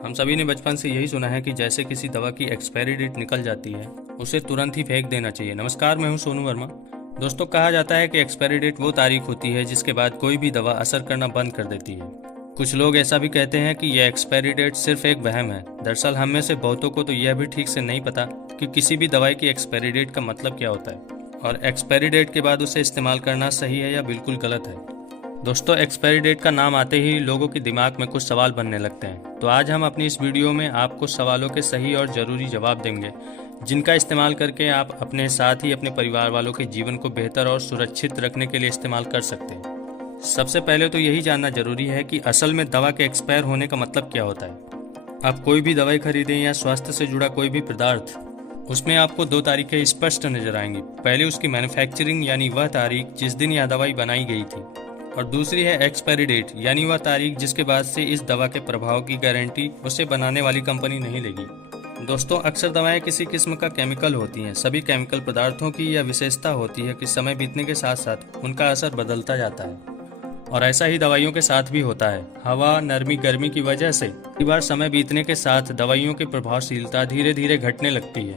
हम सभी ने बचपन से यही सुना है कि जैसे किसी दवा की एक्सपायरी डेट निकल जाती है उसे तुरंत ही फेंक देना चाहिए। नमस्कार, मैं हूं सोनू वर्मा। दोस्तों, कहा जाता है कि एक्सपायरी डेट वो तारीख होती है जिसके बाद कोई भी दवा असर करना बंद कर देती है। कुछ लोग ऐसा भी कहते हैं कि यह एक्सपायरी डेट सिर्फ एक वहम है। दरअसल हम में से बहुतों को तो यह भी ठीक से नहीं पता कि किसी भी दवाई की एक्सपायरी डेट का मतलब क्या होता है और एक्सपायरी डेट के बाद उसे इस्तेमाल करना सही है या बिल्कुल गलत है। दोस्तों, एक्सपायरी डेट का नाम आते ही लोगों के दिमाग में कुछ सवाल बनने लगते हैं। तो आज हम अपनी इस वीडियो में आपको सवालों के सही और ज़रूरी जवाब देंगे, जिनका इस्तेमाल करके आप अपने साथ ही अपने परिवार वालों के जीवन को बेहतर और सुरक्षित रखने के लिए इस्तेमाल कर सकते हैं। सबसे पहले तो यही जानना जरूरी है कि असल में दवा के एक्सपायर होने का मतलब क्या होता है। आप कोई भी दवाई खरीदें या स्वास्थ्य से जुड़ा कोई भी पदार्थ, उसमें आपको दो तारीखें स्पष्ट नजर आएंगी। पहले उसकी मैन्युफैक्चरिंग यानी वह तारीख जिस दिन यह दवाई बनाई गई थी, और दूसरी है एक्सपायरी डेट यानी वह तारीख जिसके बाद से इस दवा के प्रभाव की गारंटी उसे बनाने वाली कंपनी नहीं लेगी। दोस्तों, अक्सर दवाएं किसी किस्म का केमिकल होती हैं। सभी केमिकल पदार्थों की यह विशेषता होती है कि समय बीतने के साथ साथ उनका असर बदलता जाता है, और ऐसा ही दवाइयों के साथ भी होता है। हवा, नरमी, गर्मी की वजह से कई बार समय बीतने के साथ दवाइयों की प्रभावशीलता धीरे धीरे घटने लगती है।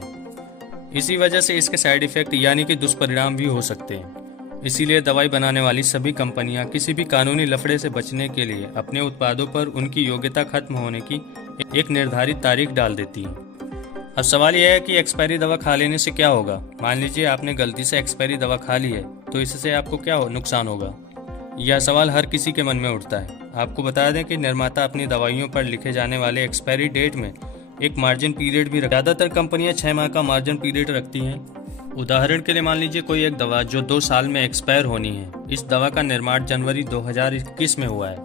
इसी वजह से इसके साइड इफेक्ट यानी कि दुष्परिणाम भी हो सकते हैं। इसीलिए दवाई बनाने वाली सभी कंपनियां किसी भी कानूनी लफड़े से बचने के लिए अपने उत्पादों पर उनकी योग्यता खत्म होने की एक निर्धारित तारीख डाल देती हैं। अब सवाल यह है कि एक्सपायरी दवा खा लेने से क्या होगा। मान लीजिए आपने गलती से एक्सपायरी दवा खा ली है, तो इससे आपको क्या नुकसान होगा। यह सवाल हर किसी के मन में उठता है। आपको बता दें कि निर्माता अपनी दवाइयों पर लिखे जाने वाले एक्सपायरी डेट में एक मार्जिन पीरियड भी ज़्यादातर कंपनियां 6 माह का मार्जिन पीरियड रखती हैं। उदाहरण के लिए मान लीजिए कोई एक दवा जो 2 साल में एक्सपायर होनी है। इस दवा का निर्माण जनवरी 2021 में हुआ है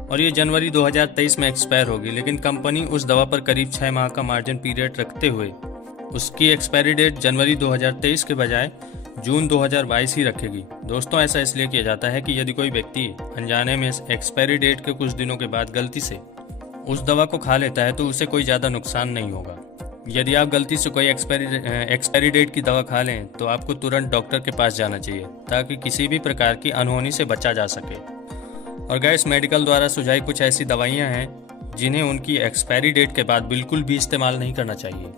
और ये जनवरी 2023 में एक्सपायर होगी, लेकिन कंपनी उस दवा पर करीब 6 माह का मार्जिन पीरियड रखते हुए उसकी एक्सपायरी डेट जनवरी 2023 के बजाय जून 2022 ही रखेगी। दोस्तों, ऐसा इसलिए किया जाता है कि यदि कोई व्यक्ति अनजाने में एक्सपायरी डेट के कुछ दिनों के बाद गलती से उस दवा को खा लेता है तो उसे कोई ज़्यादा नुकसान नहीं होगा। यदि आप गलती से कोई एक्सपायरी डेट की दवा खा लें तो आपको तुरंत डॉक्टर के पास जाना चाहिए ताकि किसी भी प्रकार की अनहोनी से बचा जा सके। और गैस मेडिकल द्वारा सुझाई कुछ ऐसी दवाइयां हैं जिन्हें उनकी एक्सपायरी डेट के बाद बिल्कुल भी इस्तेमाल नहीं करना चाहिए।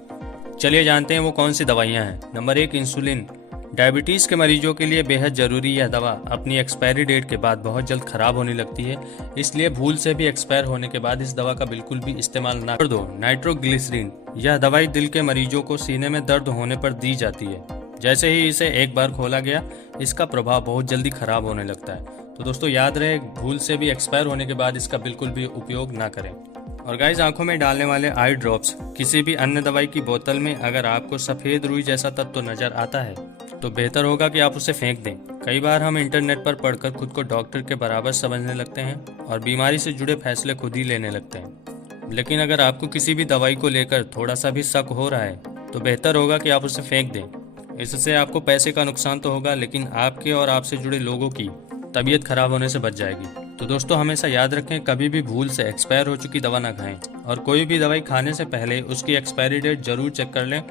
चलिए जानते हैं वो कौन सी दवाइयां हैं। Number 1, insulin. डायबिटीज़ के मरीजों के लिए बेहद ज़रूरी यह दवा अपनी एक्सपायरी डेट के बाद बहुत जल्द ख़राब होने लगती है, इसलिए भूल से भी एक्सपायर होने के बाद इस दवा का बिल्कुल भी इस्तेमाल ना कर दो। नाइट्रोग्लिसरीन। यह दवाई दिल के मरीजों को सीने में दर्द होने पर दी जाती है। जैसे ही इसे एक बार खोला गया, इसका प्रभाव बहुत जल्दी ख़राब होने लगता है। तो दोस्तों, याद रहे, भूल से भी एक्सपायर होने के बाद इसका बिल्कुल भी उपयोग ना करें। और गाइस, आंखों में डालने वाले आई ड्रॉप्स। किसी भी अन्य दवाई की बोतल में अगर आपको सफ़ेद रुई जैसा तत्व नज़र आता है तो बेहतर होगा कि आप उसे फेंक दें। कई बार हम इंटरनेट पर पढ़कर खुद को डॉक्टर के बराबर समझने लगते हैं और बीमारी से जुड़े फैसले खुद ही लेने लगते हैं। लेकिन अगर आपको किसी भी दवाई को लेकर थोड़ा सा भी शक हो रहा है तो बेहतर होगा कि आप उसे फेंक दें। इससे आपको पैसे का नुकसान तो होगा, लेकिन आपके और आपसे जुड़े लोगों की तबीयत खराब होने से बच जाएगी। तो दोस्तों, हमेशा याद रखें, कभी भी भूल से एक्सपायर हो चुकी दवा ना खाएं, और कोई भी दवाई खाने से पहले उसकी एक्सपायरी डेट जरूर चेक कर लें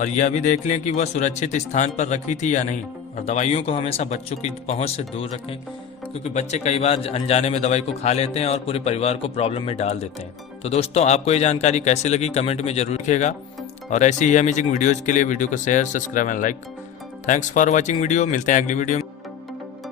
और यह भी देख लें कि वह सुरक्षित स्थान पर रखी थी या नहीं। और दवाइयों को हमेशा बच्चों की पहुंच से दूर रखें, क्योंकि बच्चे कई बार अनजाने में दवाई को खा लेते हैं और पूरे परिवार को प्रॉब्लम में डाल देते हैं। तो दोस्तों, आपको ये जानकारी कैसी लगी कमेंट में जरूर लिखिएगा, और ऐसी ही अमेजिंग वीडियोज़ के लिए वीडियो को share, subscribe and like. Thanks for watching video. मिलते हैं अगली वीडियो में।